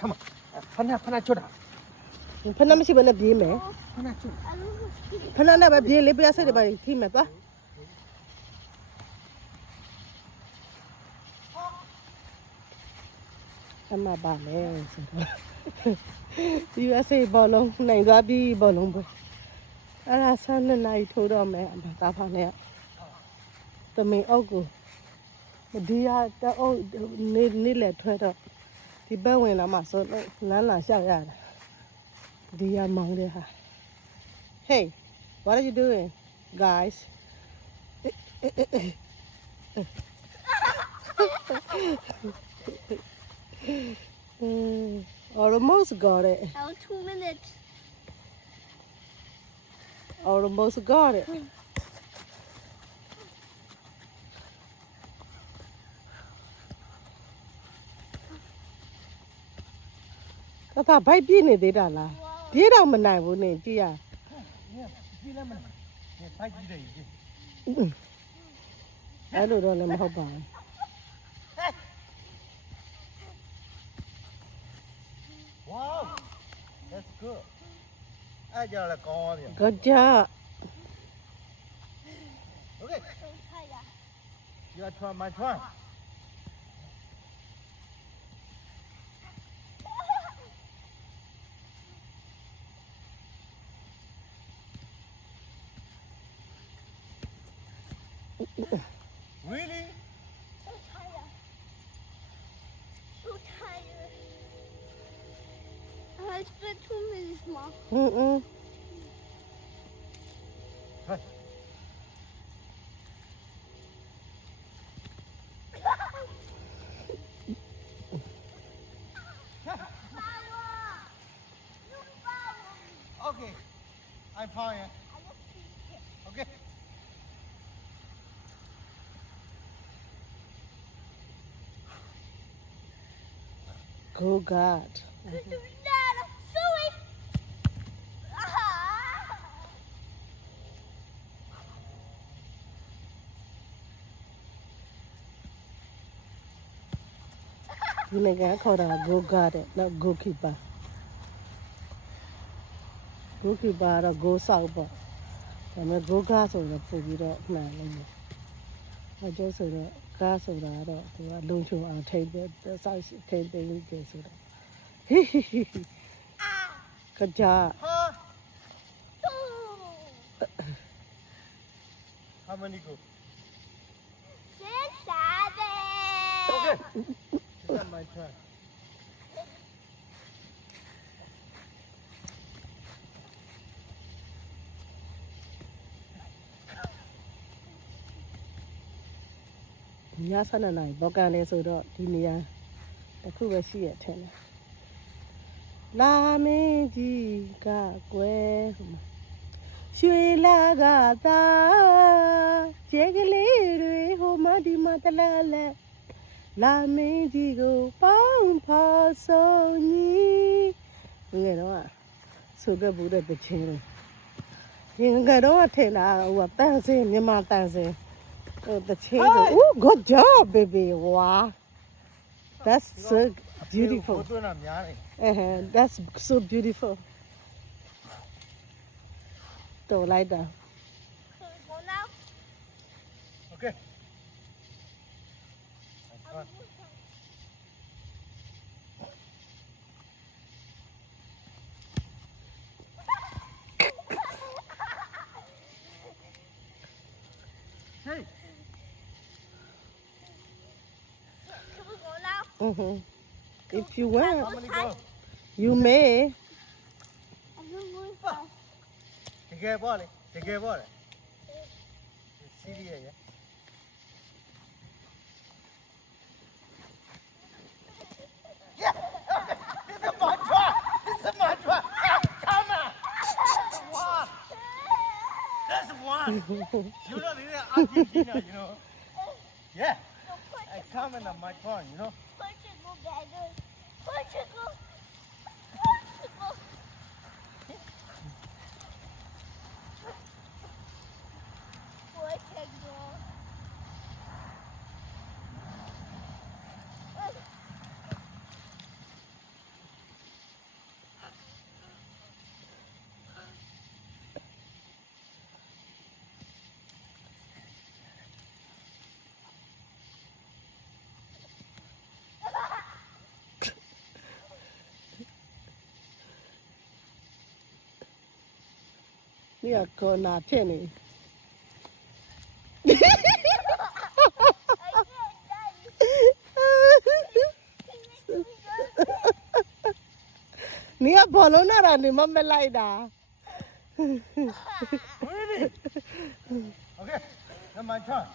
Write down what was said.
Come on. Pana choda. ဖနမရှိဘဲနဲ့ပြေးမယ် Pana choda. ဖနနဲ့ပဲပြေးလေးပြဆက်တွေပါထိမယ်သွားအမပါလေဆိုတော့ USA ဘောလုံးနိုင်သွားပြီဘောလုံးပွဲအဲ့ဒါ12နာရီထိုးတော့မယ်အမသားဖောင်းနဲ့တမင်အုပ်ကိုဒီဟာတအုပ်နေလေထွက်တော့ဒီဘက်ဝင်လာမှဆိုလမ်းလာလျှောက်ရတယ်ဒီဟာမောင်းတဲ့ဟာ Hey what are you doing guys almost got it That was 2 minutes. almost got it Kata bike ပြေးနေသေးတာလားပြေးတော့မနိုင်ဘူးနေကြည့်ရ Yeah, feel them. Yeah, fight you there. အဲ့လိုတော့လည်းမဟုတ်ပါဘူး Wow. That's good. I just like all of Good job Okay. So tired. Your turn, my turn. Really? So tired. So tired. I spent 2 minutes more. อืม Hey. Okay. I'm fine. Okay. Good God Ah! ဒီနိုင်ငံခေါ်တာ Good God တဲ့နော် Goalkeeper Goalkeeper တော့ goal ဆောက်ပေါ့ဒါပေမဲ့ Good God ဆိုတော့ပို့ပြီးတော့မှန်လို့မယ်အကျိုးဆိုတော့ကားဆိုတာတော့သူကလုံချုံအောင်ထိတ်တယ်စောက်ထိတ်သိမ်းတယ်ဆိုတော့ Good job Huh? Two. How many go? 6, 7. Okay. This is my turn. ။ည7:00နာရီဘောကန်လဲဆိုတော့ဒီနေရာတစ်ခုပဲရှိရထင်တယ်။လာမင်းကြီးကကွယ်ဟိုမှာရွှေလာကသာကျဲကလေးတွေဟိုမဒီမတလဲလဲလာမင်းကြီးကိုပေါင်းဖော်ဆုံးကြီးငယ်တော့ဆိုခဲ့ဘူးတဲ့တခြင်းတွေငယ်တော့ထင်တာဟိုကတန်စင်မြန်မာတန်စင်the chair. Oh, good job, baby. Wow. That's so beautiful. That's so beautiful. Don't like that. Can we go now? Okay. Hey. Can we go now? If you want, How many go? you may. I'm going fast. Take care, ball. Take care, ball. See the yeah. Yeah. This is my truck. This is my truck. Come on. That's one. You know, this is Argentina, you know. Yeah. I come in my turn, you know. Portugal, better. Portugal. Portugal. Portugal. 你要搞哪片呢？你要跑到那了，你们没来的。 Ready? Okay, now my turn.